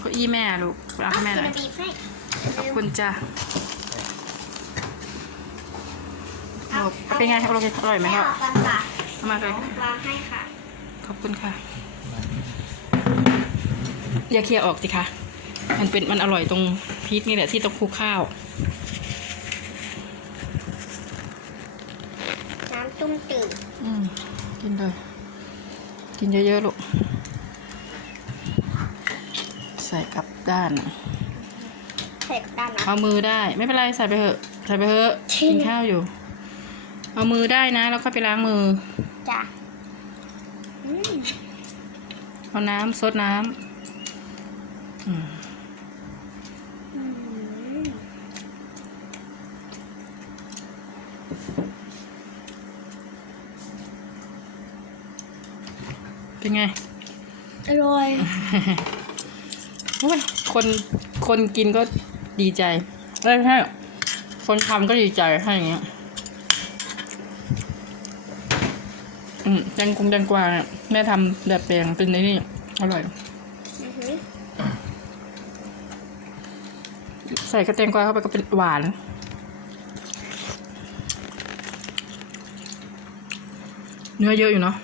เก้าอี้แม่ลูกเอาให้แม่หน่อยบีบให้ขอบคุณจ้ะโอ้เป็นไงโอเคอร่อยไหมไม่ครัเอาบกันค่ะเอามาเลยน้ำปลาให้ค่ะ ขอบคุณค่ะ อย่าเคลียร์ออกสิคะ มันเป็นมันอร่อยตรงพริกนี่แหละที่ต้องคลุกข้าวน้ำตุ้มตื่นอืมกินเลย กินเยอะๆลูก ใส่กลับด้านใส่กับด้านนะ เอามือได้ไม่เป็นไรใส่ไปเถอะใส่ไปเถอะจริงกินข้าวอยู่ เอามือได้นะ แล้วก็ไปล้างมือ จ้ะอืมเอาน้ำซดน้ำอืมอืมเป็นไง อร่อยโอ้ยคนคนกินก็ดีใจเอ้ยใช่คนทำก็ดีใจให้อย่างเงี้ยอืมแตงกงแตงกวาเนี่ยแม่ทำแบบแปลงเป็นไอ้นี่อร่อย ใส่กระเตงกวาเข้าไปก็เป็นหวานเนื้อเยอะอยู่เนาะ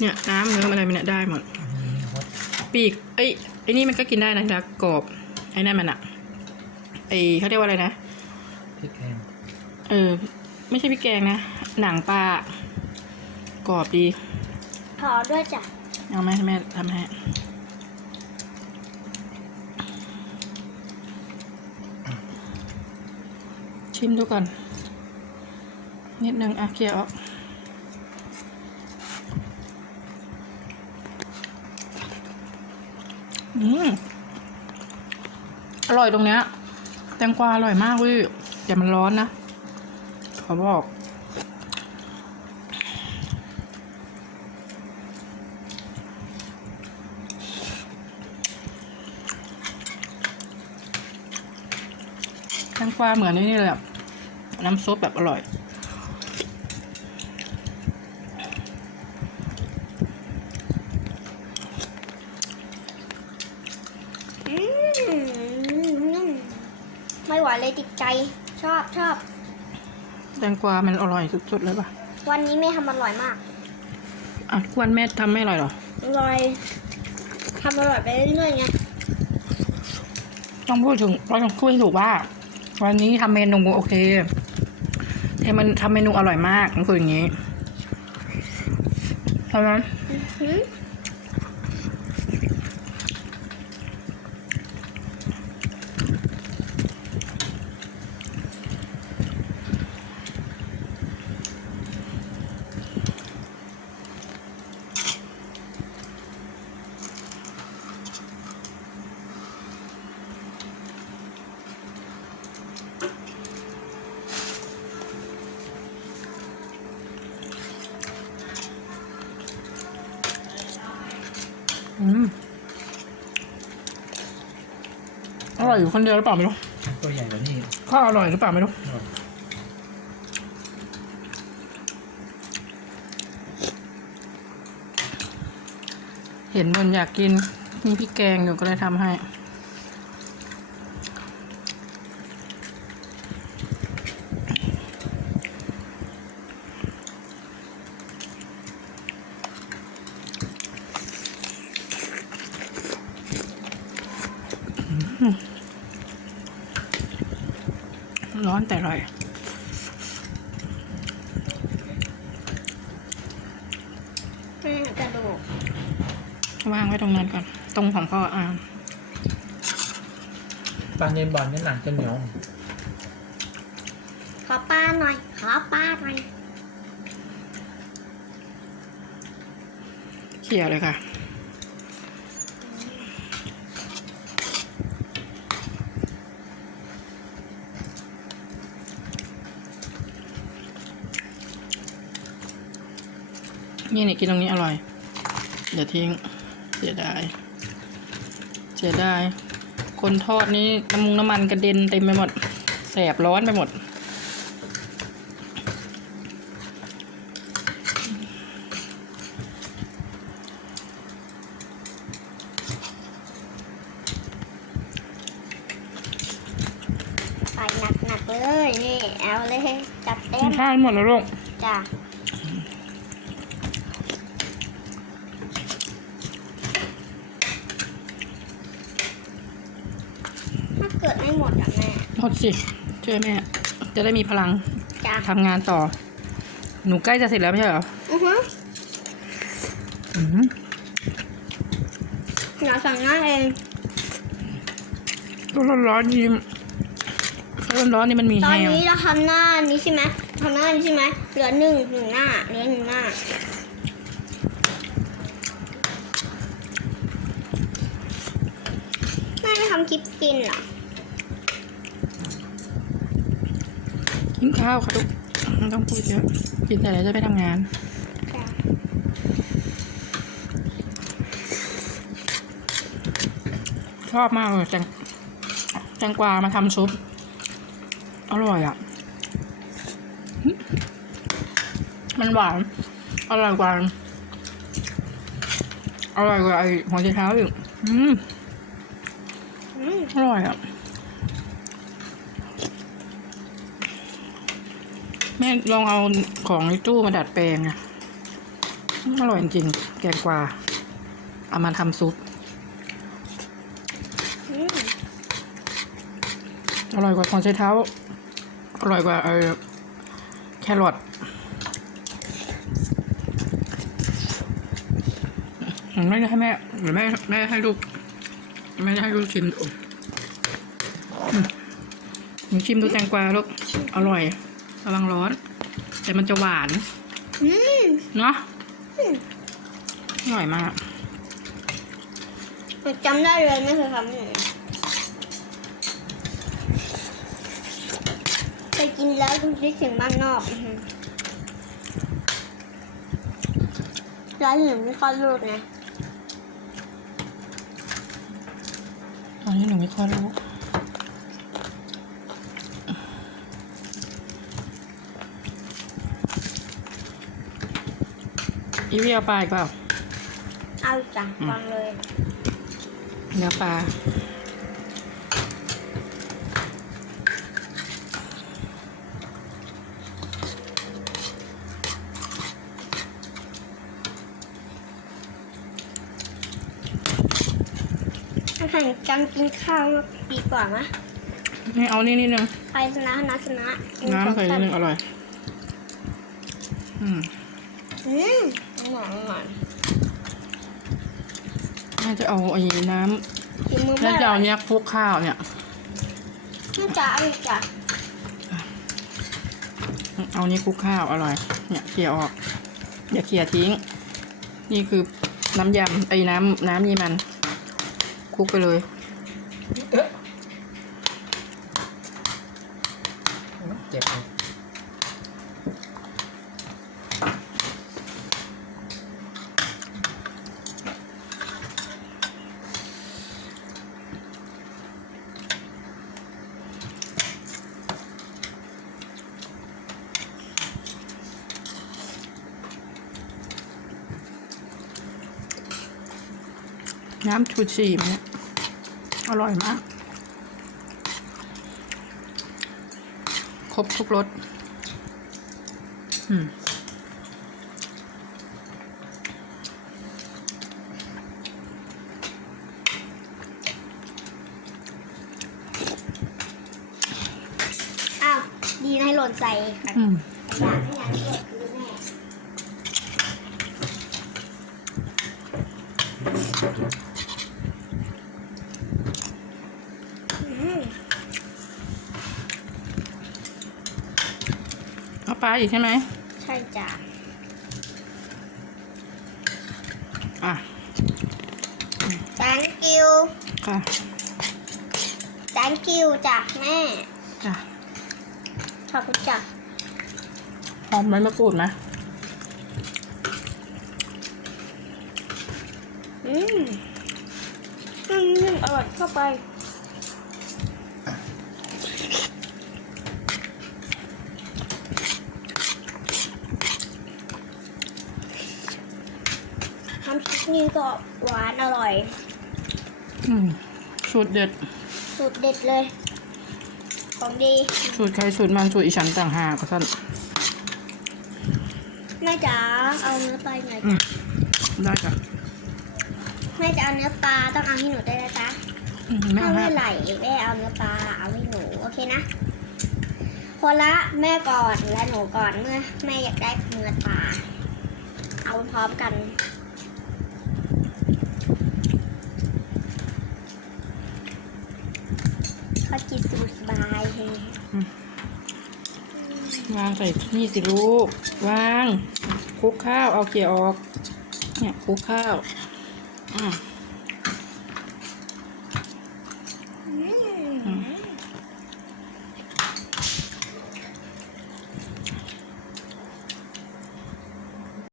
เนี่ยน้ำเนื้ออะไรมันเนี่ยได้หมด ปีก เอ้ย อ้นี่มันก็กินได้นะนะกรอบไอ้นั่นมันอะไอเขาเรียกว่าอะไรนะพริกแห้งเออ ไม่ใช่พริกแกงนะ หนังปลากรอบดีขอด้วยจ้ะเอาไหมแม่ทำให้ชิมดูก่อนนิดนึงอะเคลียร์ออก อืมอร่อยตรงเนี้ย แตงกวาอร่อยมากเว้ยแต่มันร้อนนะ ขอบอก แตงกวาเหมือนนี่นี่เลยอะน้ำซุปแบบอร่อย อืมไม่ไหว เลยติดใจ ชอบชอบ แตงกวา มันอร่อยสุดๆเลยป่ะวันนี้แม่ทำอร่อยมาก อะกวนแม่ทำไม่อร่อยเหรอ อร่อยทำอร่อยไปเรื่อยๆไง ต้องพูดถึงเราต้องพูดให้ถูกว่า วันนี้ทำเมนูโอเคแต่มันทำเมนูอร่อยมากต้องพูดอย่างนี้ใช่ไหมอือหือ อืมอร่อยอยู่คนเดียวหรือเปล่าไม่รู้ ตัวใหญ่กว่านี่ข้าวอร่อยหรือเปล่าไม่รู้อร่อยเห็นบนอยากกิน มีพริกแกงอยู่ก็เลยทำให้ ร้อนแต่อร่อยอืมกระดูกวางไว้ตรงนั้นก่อน ตรงของพ่ออ่าปลาเนมบอลนี่หนังจะเหนียว ขอปลาหน่อย ขอปลาหน่อย เขี่ยเลยค่ะ นี่เนี่ยกินตรงนี้อร่อย เดี๋ยทิ้ง เสียดาย เสียดาย คนทอดนี้น้ำมันน้ำมันกระเด็นเต็มไปหมด แสบร้อนไปหมดหนักหนักเลย นี่ เอาเลย จับเต็ม ข้าวหมดแล้วลูกจ้า ไม่หมดอะแม่ หมดสิช่วยแม่ จะได้มีพลังจ้ะทำงานต่อ หนูใกล้จะเสร็จแล้วไม่ใช่เหรออือฮึอืมหนูสั่งหน้าเอง ร้อนร้อนๆยิ้มร้อนร้อนๆนี่มันมีตอนแฮวนี้เราทำหน้านี้ใช่ไหมทำหน้านี้ใช่ไหมเหลือหนึ่งหนึ่งหน้าเหลือหนึ่งหน้า แม่ไม่ทำคลิปกินเหรอ กินข้าวค่ะลูกไม่ต้องพูดเยอะ กินแต่แล้วจะไปทำงานจ้ะชอบมากเลยแตงแตงกวามาทำซุป อร่อยอะหึมันหวาน อร่อยกว่า อร่อยกว่าไอ้หัวไชเท้าอีกอืมอืมอร่อยอะ ม่ลองเอาของในตู้มาดัดแปลงอะอร่อยจริง แกงกวาเอามาทำซุป อร่อยกว่าของใช้เท้า อร่อยกว่าเออแครอทไม่ได้ให้แม่หรือแม่แม่ให้ลูกไม่ได้ให้ลูกชิมดูมชิมดูแตงกวาลูก อร่อย ระวังร้อน แต่มันจะหวานอืมเนาะอืมอร่อยมากหนูจำได้เลยไม่เคยทำหนูเคยกินแล้วต้องคิดถึงบ้านนอกอือหือร้านหนูไม่ค่อยรูดนะตอนนี้หนูไม่ค่อยรู้ อีเวียปลาอีกเปล่าเอาจ้ะฟังเลยเนื้อปลาถ้าแข่งกันกินข้าวดีกว่าไหมนี่เอานี่นิดนึงใครชนะชนะชนะน้ำใส่นิดนึงอร่อย อืมอืมหวานหวานน่าจะเอาไอ้น้กินมือำแม่น่าจะเอาเนี้ยคลุกข้าวเนี่ยน่าจะเอาอีกจ้ะเอานี้คลุกข้าวอร่อย เนี่ยเขี่ยออกอย่าเขี่ยทิ้ง นี่คือน้ำยำไอ้น้ำน้ำยี่มันคลุกไปเลยเอ๊ะเจ็บเลย น้ำชูชีมันเนี่ยอร่อยมาก ครบทุกรสอืมอ้าว ดีนะให้หล่นใส่ขยะอืมขยะไม่งั้นเกิดคือแน่อืม เอาปลาอีกใช่ไหม ใช่จ้ะ อะ thank you ค่ะ thank you จ้ะแม่ จ้ะ ขอบคุณจ้ะ หอมใบมะกรูดไหมอืมอืมอร่อยเข้าไป ทำชุดนี้ก็หวานอร่อย อืมสูตรเด็ด สูตรเด็ดเลย ของดี สูตรใครสูตรมันสูตรอีฉันต่างหากก็สั้นแม่จ๋าเอาเนื้อปลาหน่อยอืมได้จ้ะแม่จะเอาเนื้อปลาต้องเอาให้หนูได้วยนะจ๊ะอืมไม่ถ้าเอาไม่ให้ไหลแม่เอาเนื้อปลาเอาให้หนูโอเคนะคนละแม่ก่อนและหนูก่อนเมื่อแม่อยากได้เนื้อปลาเอาพร้อมกัน ข้าวจีสูสบายแฮะ วางใส่นี่สิลูก วางคลุกข้าวเอาเกลี่ยออก เนี่ยคลุกข้าว อ่า